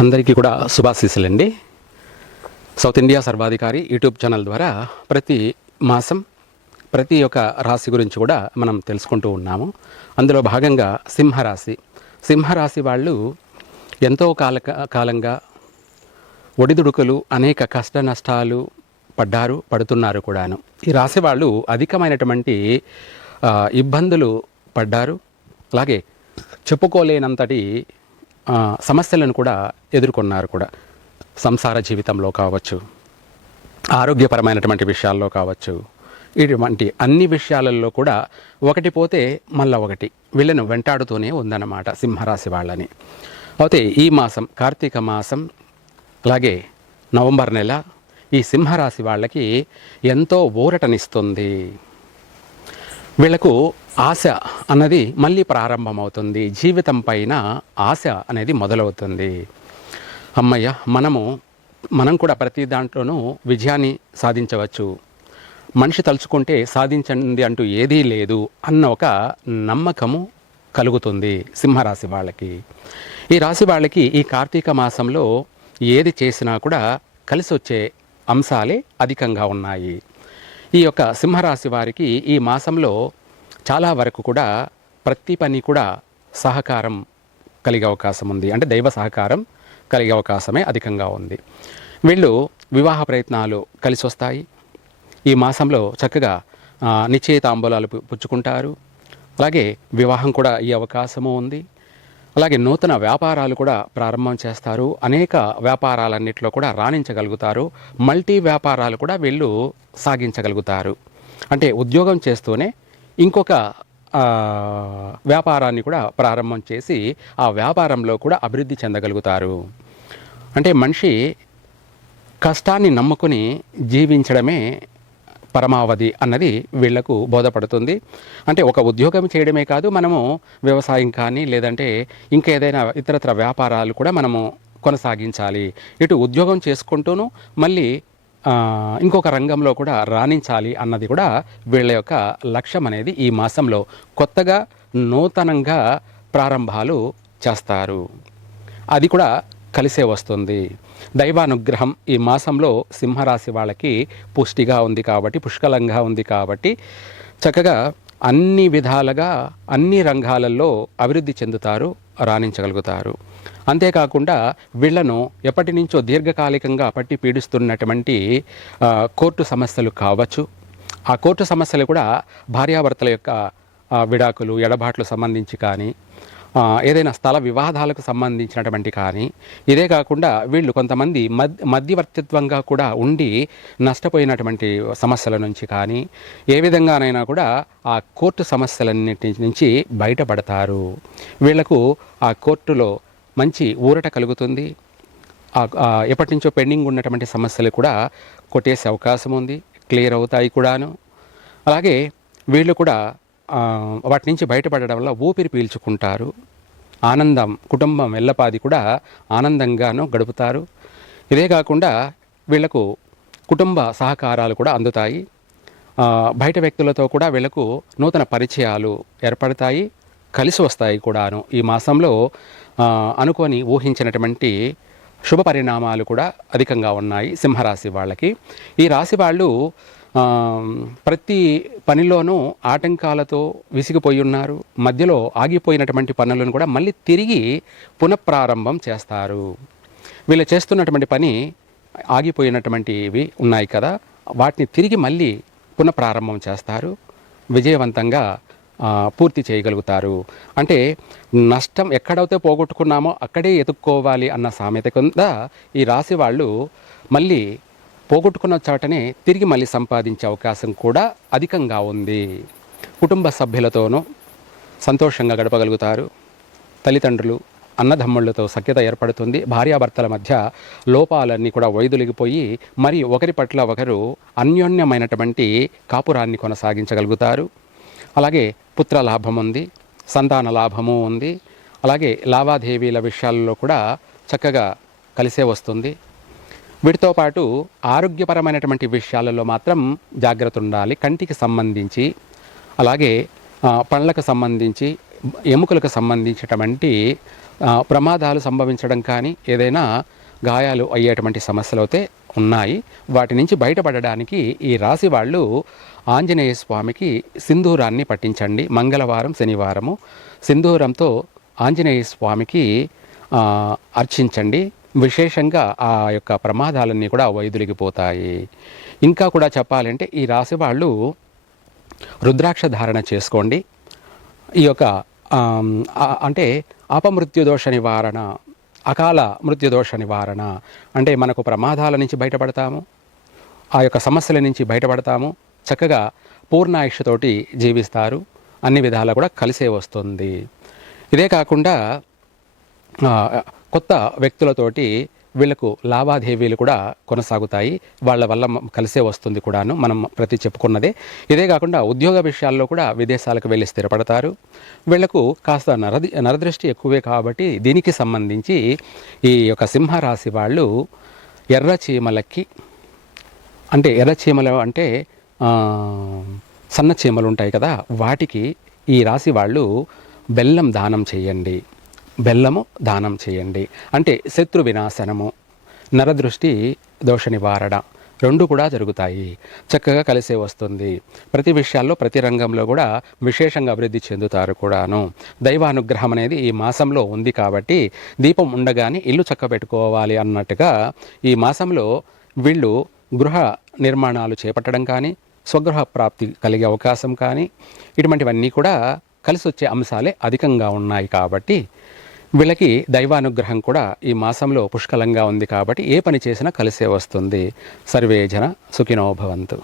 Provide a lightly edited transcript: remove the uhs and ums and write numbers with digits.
అందరికీ కూడా శుభాశీస్సులండి. South India సర్వాధికారి యూట్యూబ్ ఛానల్ ద్వారా ప్రతి మాసం ప్రతి ఒక్క రాశి గురించి కూడా మనం తెలుసుకుంటూ ఉన్నాము. అందులో భాగంగా సింహరాశి వాళ్ళు ఎంతో కాలంగా ఒడిదుడుకులు అనేక కష్ట నష్టాలు పడుతున్నారు కూడాను. ఈ రాశి వాళ్ళు అధికమైనటువంటి ఇబ్బందులు పడ్డారు. అలాగే చెప్పుకోలేనంతటి సమస్యలను కూడా ఎదుర్కొన్నారు కూడా. సంసార జీవితంలో కావచ్చు, ఆరోగ్యపరమైనటువంటి విషయాల్లో కావచ్చు, ఇటువంటి అన్ని విషయాలలో కూడా ఒకటి పోతే మళ్ళీ ఒకటి వీళ్ళను వెంటాడుతూనే ఉందన్నమాట సింహరాశి వాళ్ళని. అయితే ఈ మాసం కార్తీక మాసం అలాగే నవంబర్ నెల ఈ సింహరాశి వాళ్ళకి ఎంతో ఊరటనిస్తుంది. వీళ్లకు ఆశ అన్నది మళ్ళీ ప్రారంభమవుతుంది. జీవితం పైన ఆశ అనేది మొదలవుతుంది. అమ్మయ్య మనం కూడా ప్రతి దాంట్లోనూ విజయాన్ని సాధించవచ్చు, మనిషి తలుచుకుంటే సాధించండి అంటూ ఏదీ లేదు అన్న ఒక నమ్మకము కలుగుతుంది సింహరాశి వాళ్ళకి. ఈ రాశి వాళ్ళకి ఈ కార్తీక మాసంలో ఏది చేసినా కూడా కలిసి వచ్చే అంశాలే అధికంగా ఉన్నాయి. ఈ యొక్క సింహరాశి వారికి ఈ మాసంలో చాలా వరకు కూడా ప్రతి పని కూడా సహకారం కలిగే అవకాశం ఉంది. అంటే దైవ సహకారం కలిగే అవకాశమే అధికంగా ఉంది. వీళ్ళు వివాహ ప్రయత్నాలు కలిసి వస్తాయి. ఈ మాసంలో చక్కగా నిశ్చయితాంబూలాలు పుచ్చుకుంటారు. అలాగే వివాహం కూడా ఈ అవకాశము ఉంది. అలాగే నూతన వ్యాపారాలు కూడా ప్రారంభం చేస్తారు. అనేక వ్యాపారాలన్నింటిలో కూడా రాణించగలుగుతారు. మల్టీ వ్యాపారాలు కూడా వీళ్ళు సాగించగలుగుతారు. అంటే ఉద్యోగం చేస్తూనే ఇంకొక వ్యాపారాన్ని కూడా ప్రారంభం చేసి ఆ వ్యాపారంలో కూడా అభివృద్ధి చెందగలుగుతారు. అంటే మనిషి కష్టాన్ని నమ్ముకుని జీవించడమే పరమావధి అన్నది వీళ్లకు బోధపడుతుంది. అంటే ఒక ఉద్యోగం చేయడమే కాదు, మనము వ్యవసాయం కానీ లేదంటే ఇంకా ఏదైనా ఇతరత్ర వ్యాపారాలు కూడా మనము కొనసాగించాలి. ఇటు ఉద్యోగం చేసుకుంటూను మళ్ళీ ఇంకొక రంగంలో కూడా రాణించాలి అన్నది కూడా వీళ్ళ యొక్క లక్ష్యం అనేది ఈ మాసంలో కొత్తగా నూతనంగా ప్రారంభాలు చేస్తారు. అది కూడా కలిసే వస్తుంది. దైవానుగ్రహం ఈ మాసంలో సింహరాశి వాళ్ళకి పుష్టిగా ఉంది కాబట్టి, పుష్కలంగా ఉంది కాబట్టి చక్కగా అన్ని విధాలుగా అన్ని రంగాలలో అభివృద్ధి చెందుతారు, రాణించగలుగుతారు. అంతేకాకుండా వీళ్లను ఎప్పటి నుంచో దీర్ఘకాలికంగా పట్టి పీడిస్తున్నటువంటి కోర్టు సమస్యలు కావచ్చు, ఆ కోర్టు సమస్యలు కూడా భార్యాభర్తల యొక్క విడాకులు ఎడబాట్లు సంబంధించి కానీ, ఏదైనా స్థల వివాదాలకు సంబంధించినటువంటి కానీ, ఇదే కాకుండా వీళ్ళు కొంతమంది మధ్యవర్తిత్వంగా కూడా ఉండి నష్టపోయినటువంటి సమస్యల నుంచి కానీ, ఏ విధంగానైనా కూడా ఆ కోర్టు సమస్యలన్నిటి నుంచి బయటపడతారు. వీళ్లకు ఆ కోర్టులో మంచి ఊరట కలుగుతుంది. ఎప్పటి నుంచో పెండింగ్ ఉన్నటువంటి సమస్యలు కూడా కొట్టేసే అవకాశం ఉంది, క్లియర్ అవుతాయి కూడాను. అలాగే వీళ్ళు కూడా వాటి నుంచి బయటపడడం వల్ల ఊపిరి పీల్చుకుంటారు. ఆనందం, కుటుంబం ఎల్లపాది కూడా ఆనందంగాను గడుపుతారు. ఇదే కాకుండా వీళ్లకు కుటుంబ సహకారాలు కూడా అందుతాయి. బయట వ్యక్తులతో కూడా వీళ్లకు నూతన పరిచయాలు ఏర్పడతాయి, కలిసి వస్తాయి కూడాను. ఈ మాసంలో అనుకొని ఊహించినటువంటి శుభ పరిణామాలు కూడా అధికంగా ఉన్నాయి సింహరాశి వాళ్ళకి. ఈ రాశి వాళ్ళు ప్రతి పనిలోనూ ఆటంకాలతో విసిగిపోయి ఉన్నారు. మధ్యలో ఆగిపోయినటువంటి పనులను కూడా మళ్ళీ తిరిగి పునఃప్రారంభం చేస్తారు. వీళ్ళు చేస్తున్నటువంటి పని ఆగిపోయినటువంటివి ఉన్నాయి కదా, వాటిని తిరిగి మళ్ళీ పునఃప్రారంభం చేస్తారు, విజయవంతంగా పూర్తి చేయగలుగుతారు. అంటే నష్టం ఎక్కడైతే పోగొట్టుకున్నామో అక్కడే ఎదుక్కోవాలి అన్న సామెత కింద ఈ రాశి వాళ్ళు మళ్ళీ పోగొట్టుకున్న చోటనే తిరిగి మళ్ళీ సంపాదించే అవకాశం కూడా అధికంగా ఉంది. కుటుంబ సభ్యులతోనూ సంతోషంగా గడపగలుగుతారు. తల్లిదండ్రులు అన్నదమ్ముళ్లతో సఖ్యత ఏర్పడుతుంది. భార్యాభర్తల మధ్య లోపాలన్నీ కూడా వైదొలిగిపోయి మరి ఒకరి పట్ల ఒకరు అన్యోన్యమైనటువంటి కాపురాన్ని కొనసాగించగలుగుతారు. అలాగే పుత్ర లాభం ఉంది, సంతాన లాభము ఉంది. అలాగే లావాదేవీల విషయాల్లో కూడా చక్కగా కలిసే వస్తుంది. వీటితో పాటు ఆరోగ్యపరమైనటువంటి విషయాలలో మాత్రం జాగ్రత్త ఉండాలి. కంటికి సంబంధించి, అలాగే పళ్ళకు సంబంధించి ఎముకలకు సంబంధించినటువంటి ప్రమాదాలు సంభవించడం కానీ ఏదైనా గాయాలు అయ్యేటువంటి సమస్యలు అయితే ఉన్నాయి. వాటి నుంచి బయటపడడానికి ఈ రాశి వాళ్ళు ఆంజనేయ స్వామికి సింధూరాన్ని పట్టించండి. మంగళవారం, శనివారము సింధూరంతో ఆంజనేయ స్వామికి అర్చించండి. విశేషంగా ఆ యొక్క ప్రమాదాలన్నీ కూడా వైదొలిగిపోతాయి. ఇంకా కూడా చెప్పాలంటే ఈ రాశి వాళ్ళు రుద్రాక్ష ధారణ చేసుకోండి. ఈ యొక్క అంటే అపమృత్యుదోష నివారణ, అకాల మృత్యుదోష నివారణ అంటే మనకు ప్రమాదాల నుంచి బయటపడతాము, ఆ యొక్క సమస్యల నుంచి బయటపడతాము, చక్కగా పూర్ణాయుష్తోటి జీవిస్తారు, అన్ని విధాలా కూడా కలిసే వస్తుంది. ఇదే కాకుండా కొత్త వ్యక్తులతోటి వీళ్లకు లావాదేవీలు కూడా కొనసాగుతాయి, వాళ్ళ వల్ల కలిసే వస్తుంది కూడాను, మనం ప్రతి చెప్పుకున్నదే. ఇదే కాకుండా ఉద్యోగ విషయాల్లో కూడా విదేశాలకు వెళ్ళి స్థిరపడతారు. వీళ్లకు కాస్త నరదృష్టి ఎక్కువే కాబట్టి దీనికి సంబంధించి ఈ యొక్క సింహరాశి వాళ్ళు ఎర్ర చీమలకి, అంటే ఎర్ర చీమలు అంటే సన్న చీమలు ఉంటాయి కదా, వాటికి ఈ రాశి వాళ్ళు బెల్లం దానం చేయండి. బెల్లము దానం చేయండి అంటే శత్రు వినాశనము, నరదృష్టి దోష నివారణ రెండు కూడా జరుగుతాయి, చక్కగా కలిసే వస్తుంది. ప్రతి విషయాల్లో ప్రతి రంగంలో కూడా విశేషంగా అభివృద్ధి చెందుతారు కూడాను. దైవానుగ్రహం అనేది ఈ మాసంలో ఉంది కాబట్టి దీపం ఉండగానే ఇల్లు చక్కబెట్టుకోవాలి అన్నట్టుగా ఈ మాసంలో వీళ్ళు గృహ నిర్మాణాలు చేపట్టడం కానీ, స్వగృహ ప్రాప్తి కలిగే అవకాశం కానీ, ఇటువంటివన్నీ కూడా కలిసి వచ్చే అంశాలే అధికంగా ఉన్నాయి కాబట్టి వీళ్ళకి దైవానుగ్రహం కూడా ఈ మాసంలో పుష్కలంగా ఉంది కాబట్టి ఏ పని చేసినా కలిసే వస్తుంది. సర్వే జన సుఖినో భవంతు.